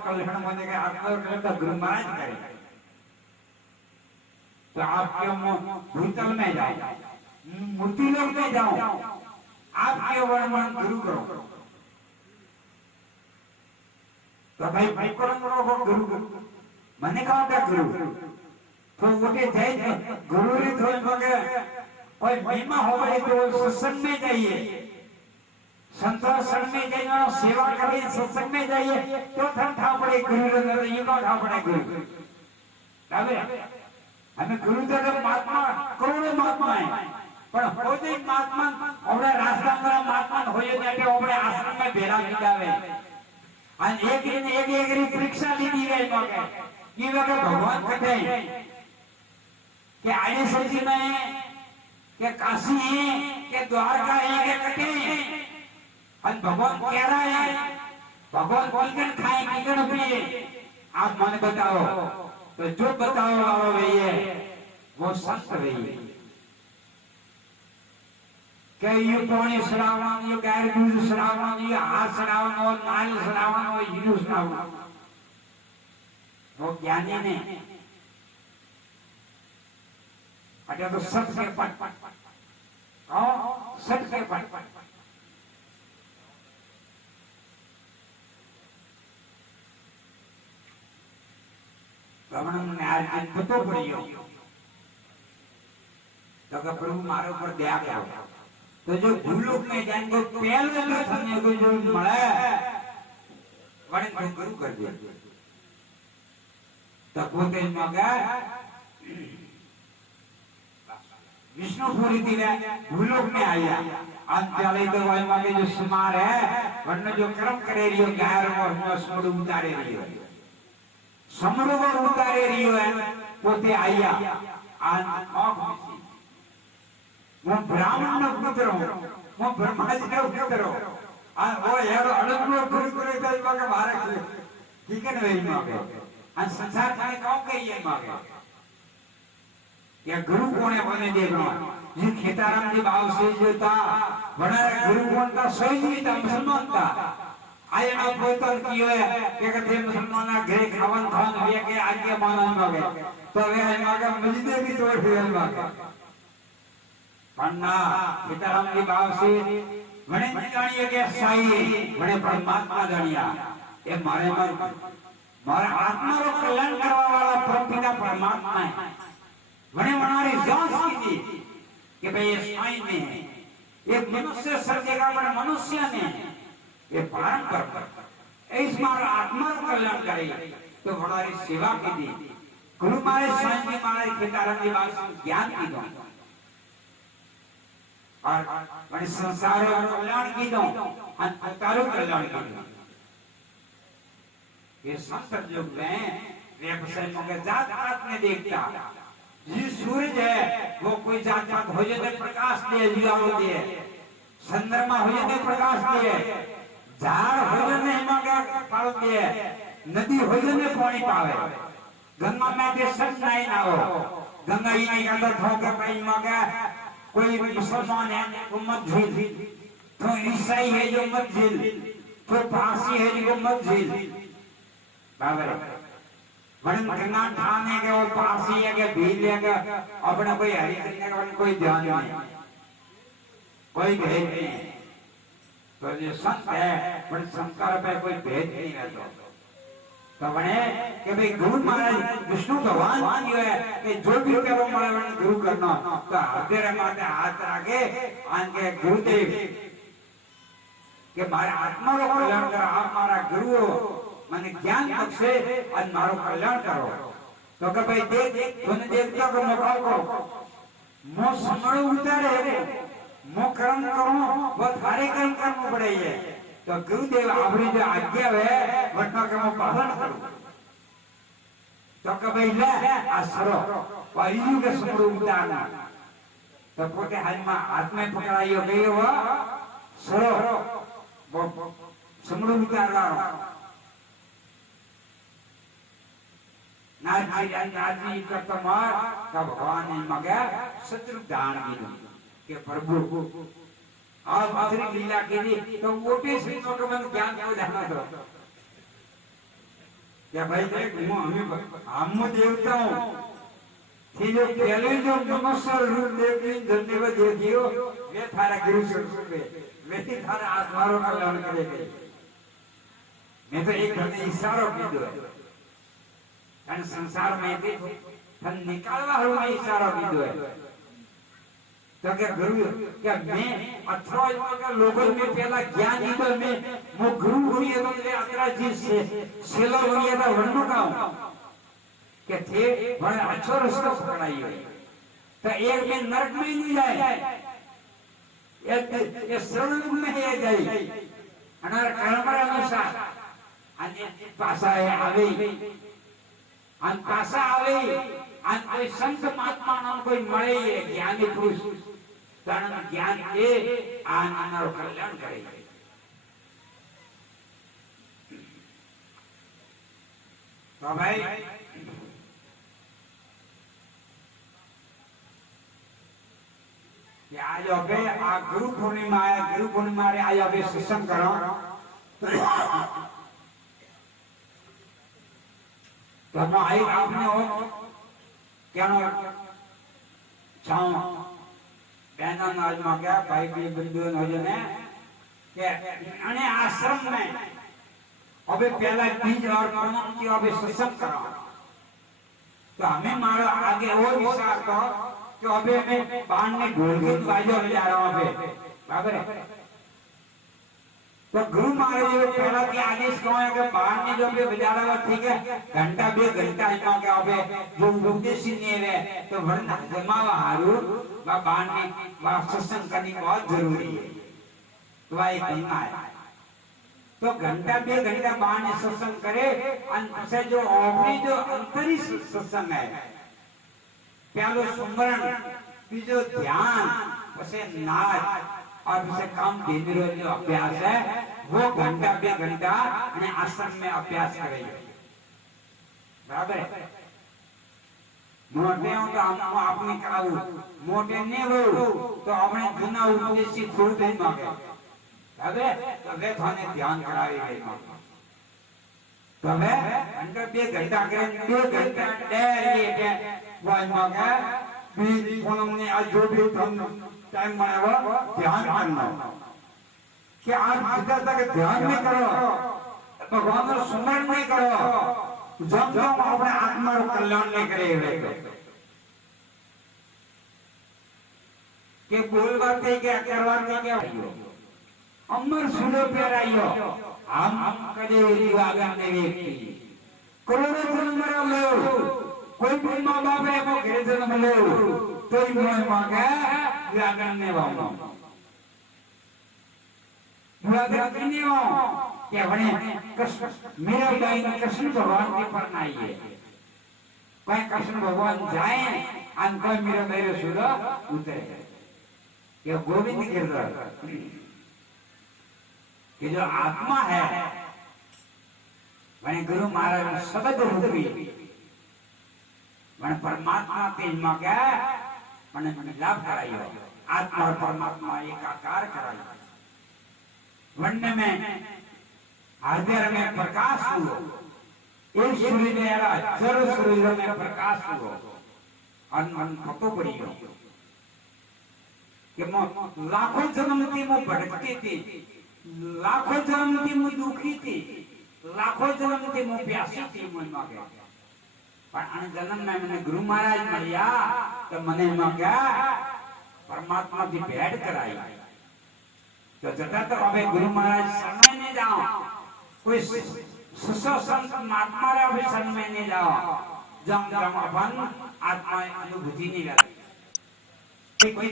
कल्याण होने के आत्मा का गुरु महाराज करे। तो आपके भूतल में जाओ, मूर्ति लोक में जाओ, आपके वर्णन गुरु करो। तो भाई गुरु मैंने कहा था गुरु तो उठे जाए गुरु री थोड़ी मगे कोई महिमा हो गई तो सत्संग में जाइए, संतोषण में जाइए, सेवा करिए, सत्संग में जाइए तो थम था पड़े गुरु ने ये को था पड़े गुरु तबे हमें गुरु तो महात्मा करोड़ों महात्मा है पर हो जे महात्मा हमरे रास्ता में महात्मा होए जाके हमरे आश्रम में भेला कितावे और एक री परीक्षा ली दी गई मगे ये वके भगवान कहते हैं कि आये सब्जी में के काशी है के द्वारका है के कटे और भगवान कह रहा है भगवान किकन खाए किकन पिए आप मन बताओ। तो जो बताओ वाला वही है वो संत वही है। क्या ये पानी सरावन ये गाय दूध सरावन ये हाथ सरावन और नाल सरावन और हीरो सरावन वो ज्ञानी ने अच्छा तो सत के पट और सत के पट भगवान ने आज पतो पड़ियो तो का प्रभु मारे ऊपर दया करो। तो जो भूलोक में जाएंगे पहले में समझे को जो मरे वड़े को गुरु कर दिया तो पोते मगा विष्णुपुरी थी भूलोक में आया अंत्यालय तो वही मगे जो सुमार है वरना जो कर्म करे रियो गायर और समूह उतारे रियो समूह को उतारे रियो है पोते आया आन वो ब्राह्मण न पुत्र हो वो ब्रह्मा जी का पुत्र हो और वो यार अड़ंगो गुरु करे तो मगे मारे ठीक है नहीं मगे और संसार में कौन कहिए मगे या गुरु कोने बने देखना ये खेताराम जी भाव से जो था बड़ा गुरु कौन था सोई जी था मुसलमान था आये ना बोतल कियो है कि कहते मुसलमान घरे खावन खान हुए के आगे माना मगे तो वे मगे मस्जिदे भी तोड़ दिए मगे पन्ना खेताराम जी भाव से बड़े जानिए के साई बड़े परमात्मा जानिया ये मारे मारे आत्मा को कल्याण करने वाला परमपिता परमात्मा है। बड़े हमारी जांच की थी कि भाई ये साई ने ये मनुष्य सर्जेगा पर मनुष्य ने ये परंपर इस मार आत्मा को कल्याण करेगा तो हमारी सेवा की थी गुरु मारे साई जी मारे खेताराम जी भाव ज्ञान की दो और बड़े संसार और कल्याण की दो अंतरो कल्याण की दो ये संत युग में व्यवसाय मगर जात पात में देखता जी सूरज है वो कोई जात पात हो जाए प्रकाश दे लिया होती है चंद्रमा हो जाए प्रकाश दे झाड़ हो जाए मगर पाल दे नदी हो जाए पानी पावे गंगा में के सब नहीं ना हो गंगा ही नहीं अंदर ठोकर कहीं मगर कोई मुसलमान है वो मत झील तो ईसाई है जो मत झील तो पारसी है जो मत झील वरन गंगा ठाने के वो पारसी है के भील लेगा अपना कोई हरी करने का कोई ध्यान नहीं कोई भेद नहीं तो जो संत है पर संस्कार पे कोई भेद नहीं रहता तो बने कि भाई गुरु महाराज विष्णु भगवान जो है कि जो भी करो महाराज गुरु करना तो हृदय माते हाथ आगे आगे गुरुदेव के मारे आत्मा को कल्याण करो आप हमारा गुरु हो मैंने ज्ञान बख्शे और मारो कल्याण करो तो कि भाई देख तुमने देवता को मौका को मो समझो उतारे मो कर्म करो वो थारे कर्म करना पड़ेगा तो गुरुदेव आपरी जो आज्ञा है वटना के मैं पालन करूं तो कभी ले आसरो वायु के समूह उतारना तो पोते हाथ में पकड़ाई हो गई वो सरो वो समूह उतार रहा नाजी का तमार का भगवान ने मगे शत्रु दान की के प्रभु और आखिरी लीला के लिए तो मोटे सिंहों का मन ज्ञान को जाना दो क्या भाई देख हम देवता हूँ थी जो पहले जो मनुष्य रूप देखी धन्यवाद देखियो वे थारा गुरु स्वरूप वे थी थारा आत्मारो कल्याण करेंगे मैं तो एक घंटे इशारो कीधो है कारण संसार में भी धन निकालवा हूँ मैं इशारो कीधो है तो क्या गुरु क्या मैं अथवा का लोगों में पहला ज्ञान दीदो मैं वो गुरु हुई है तो मेरे अतरा जी से सेलो हुई है तो वन्नो का हूँ क्या थे बड़े अच्छो रस्ता पकड़ाई हुई तो एक में नरक में नहीं जाए ये सर्वलोक में है जाए अनार कर्मरा अनुसार अन्य पासा है आवे अन पासा आवे अन कोई संत महात्मा नाम कोई मरे ये ज्ञानी पुरुष कारण ज्ञान के आनंद कल्याण करेगा तो भाई आज अबे आ गुरु पूर्णिमा रे आज अबे सत्संग करो तो हम आई आपने हो क्या नो छाओ बहना आज में क्या भाई की बंधु नौजने के अने आश्रम में अबे पहला बीज और पूनम की अबे सत्संग करो तो हमें मारो आगे और विचार तो कि अबे मैं बाण ने ढोल के बाजो ले जा रहा हूं अबे बराबर है तो गुरु महाराज ने पहला की आदेश कौन है कि बाण ने जो अबे बजा रहा है ठीक है घंटा 2 घंटा इमा के अबे जो उपदेश नहीं है तो वरना जमावा हारू वा बाण ने वा सत्संग करनी बहुत जरूरी है तो भाई करना है तो घंटा 2 घंटा बाण ने सत्संग करे और से जो अपनी जो अंतरी सत्संग है पहलो सुमरण बीजो ध्यान उसे नाच और उसे काम देने जो अभ्यास है वो घंटा 2 घंटा अपने आश्रम में अभ्यास करेंगे बराबर है मोटे हो तो हम आपने कराऊ मोटे नहीं हो तो अपने जुना उपदेशी छोड़ दे मांगे बराबर तो वे थाने ध्यान करावे गए तो वे घंटा 2 घंटा करें 2 घंटा डेली वाई मांगे बीज पूनम ने आज जो भी टाइम मांगा ध्यान करना कि आप जितना तक ध्यान नहीं करो भगवान का स्मरण नहीं करो जब तक अपने आत्मा को कल्याण नहीं करेगा के बोल बातें क्या करवाते क्या अमर सुनो प्याराइयो हम कदे आगे ने व्यक्ति करोड़ों जन्म लो कोई भी माँ बाप है वो घर जन्म लो तो ही मोह मांगे व्याकरण ने वाला व्याकरण करने वाला क्या बने कृष्ण मेरा गायन कृष्ण भगवान की परनाई है कोई कृष्ण भगवान जाए और कोई मेरे सुरा उतरे ये गोविंद गिरधर कि जो आत्मा है मैंने गुरु महाराज शब्द रूपी मैंने परमात्मा के इल्म क्या मैंने मिलाप कराई आत्मा और परमात्मा एकाकार कराई वन्य में हृदय में प्रकाश हुआ एक सूर्य ने यारा जड़ सूर्य में प्रकाश हुआ अन फको पड़ी हो कि लाखों जन्म थी वो भटकती थी लाखों जन्म थी वो दुखी थी लाखों जन्म थी वो प्यासी थी मन मांगे पर अन जन्म में मैंने गुरु महाराज मिलिया तो मने मांगा परमात्मा की भेंट कराई तो जब तक अबे गुरु महाराज शरण में जाओ कोई सुसो संत महात्मा रे अबे शरण में नहीं जाओ जम जम अपन आत्मा अनुभूति नहीं करती कोई